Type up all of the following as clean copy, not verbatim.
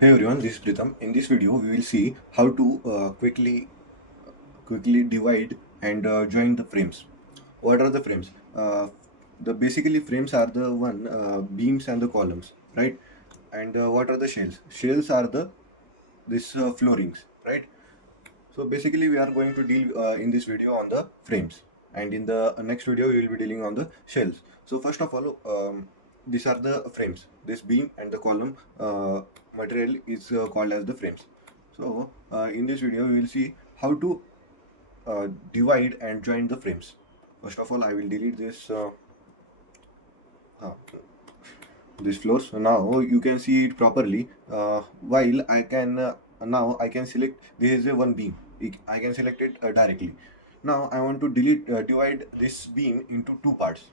Hey everyone, this is Pritham. In this video, we will see how to quickly divide and join the frames. What are the frames? The basically frames are the one beams and the columns, right? And what are the shells? Shells are the this floorings, right? So basically, we are going to deal in this video on the frames, and in the next video, we will be dealing on the shells. So first of all, these are the frames. This beam and the column material is called as the frames. So in this video, we will see how to divide and join the frames. First of all, I will delete uh, this floor. So now you can see it properly. While I can now I can select this is a one beam. I can select it directly. Now I want to divide this beam into two parts.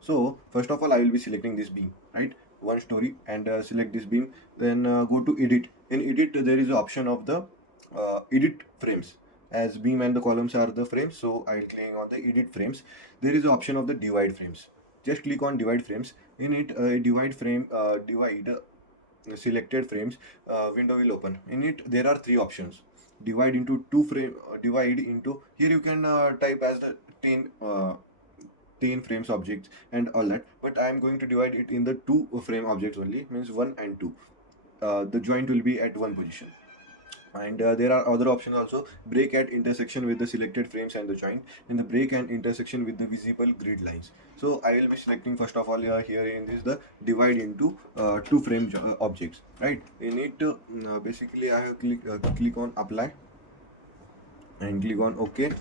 So first of all, I will be selecting this beam, right? One story, and select this beam. Then go to edit. In edit, there is an option of the edit frames. As beam and the columns are the frames, so I will click on the edit frames. There is an option of the divide frames. Just click on divide frames. In it, divide selected frames window will open. In it, there are three options. Divide into two frame. Divide into here you can type as the 10 frames objects and all that, but I am going to divide it in the two frame objects only, means 1 and 2. The joint will be at one position, and there are other options also. Break at intersection with the selected frames and the joint, and the break and intersection with the visible grid lines. So I will be selecting first of all here in this the divide into two frame objects, right? In it basically I have click on apply and click on OK.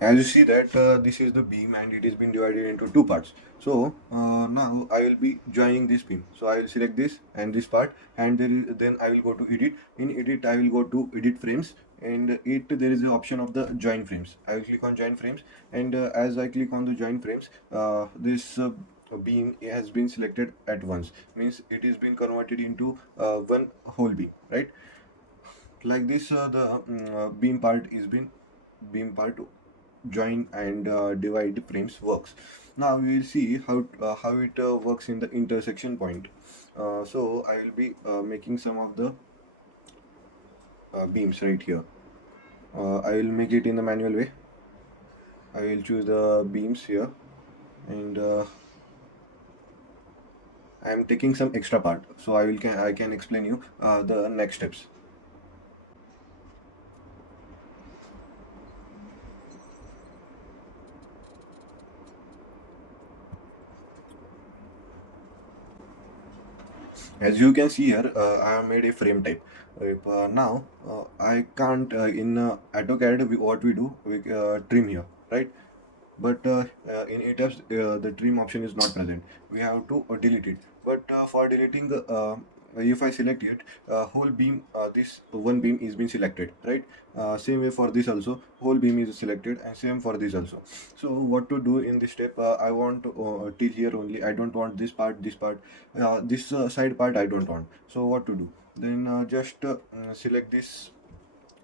As you see that this is the beam and it is been divided into two parts. So now I will be joining this beam. So I will select this and this part, and then I will go to edit. In edit, I will go to edit frames, and there is the option of the join frames. I will click on join frames, and as I click on the join frames, this beam has been selected at once. Means it is been converted into one whole beam, right? Like this, the beam part join and divide frames works. Now we will see how it works in the intersection point. So I will be making some of the beams right here. I will make it in the manual way. I will choose the beams here, and I am taking some extra part, so I can explain you the next steps. As you can see here, I have made a frame type. Now I can't in AutoCAD, what we do, we trim here, right? But in ETABS, the trim option is not present. We have to delete it. But for deleting, if I select it, whole beam, this one beam is being selected, right? Same way for this also, whole beam is selected, and same for this also. So what to do in this step? I want till here only. I don't want this part, this side part I don't want. So what to do? Then just select this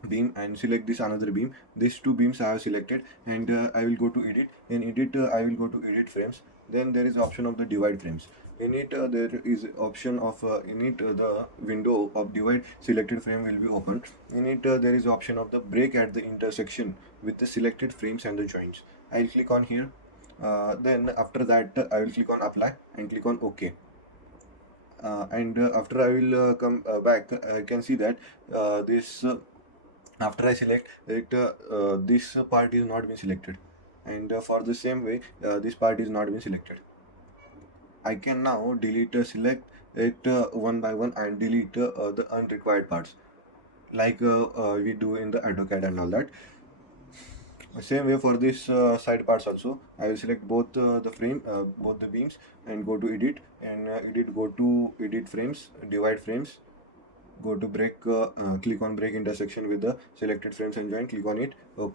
beam and select this another beam. These two beams I have selected, and I will go to edit. In edit, I will go to edit frames. Then there is option of the divide frames. In it, there is option of in it the window of divide selected frame will be opened. In it, there is option of the break at the intersection with the selected frames and the joints. I will click on here. Then after that, I will click on apply and click on OK. And after I will come back, I can see that this after I select it, this part is not been selected, and for the same way, this part is not been selected. I can now select it one by one and delete the unrequired parts, like we do in the AutoCAD and all that. Same way for this side parts also, I will select both both the beams, and go to edit, and go to edit frames, divide frames, go to break, click on break intersection with the selected frames and join, click on it,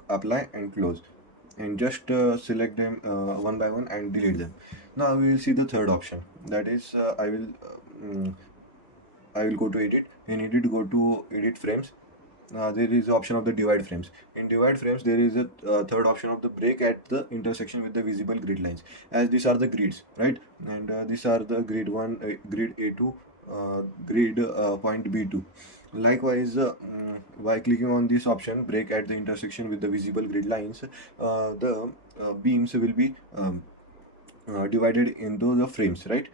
apply and close, and just select them one by one and delete them. Now we will see the third option, that is I will go to edit. In edit, go to edit frames. There is the option of the divide frames. In divide frames, there is a third option of the break at the intersection with the visible grid lines, as these are the grids, right? And these are the grid 1, grid A2, grid point B2. Likewise, by clicking on this option, break at the intersection with the visible grid lines, the beams will be divided into the frames, right?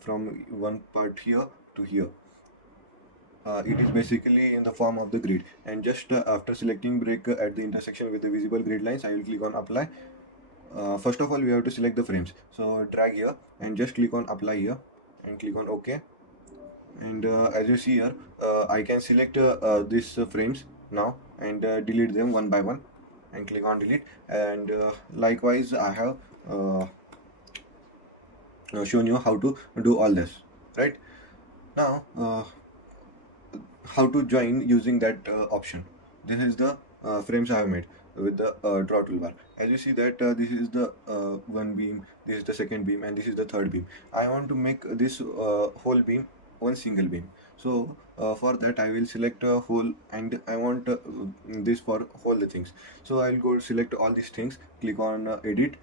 From one part here to here. It is basically in the form of the grid, and just after selecting break at the intersection with the visible grid lines, I will click on apply. First of all, we have to select the frames, so drag here and just click on apply here and click on OK. And as you see here, I can select these frames now and delete them one by one and click on delete. And likewise, I have shown you how to do all this, right? Now how to join using that option. This is the frames I have made with the draw toolbar. As you see that this is the one beam, this is the second beam, and this is the third beam. I want to make this whole beam one single beam. So for that I will select a whole, and I want this for all the things. So I'll go select all these things, click on edit,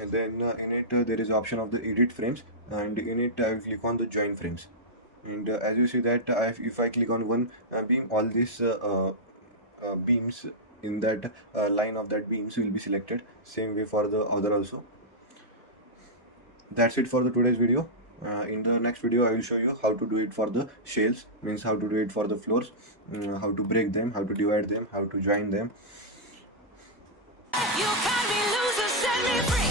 and then in it there is option of the edit frames, and in it I will click on the join frames. And as you see that if I click on one beam, all these beams in that line of that beams will be selected. Same way for the other also. That's it for the today's video. In the next video I will show you how to do it for the shells, means how to do it for the floors, how to break them, how to divide them, how to join them. You can be loser, set me free.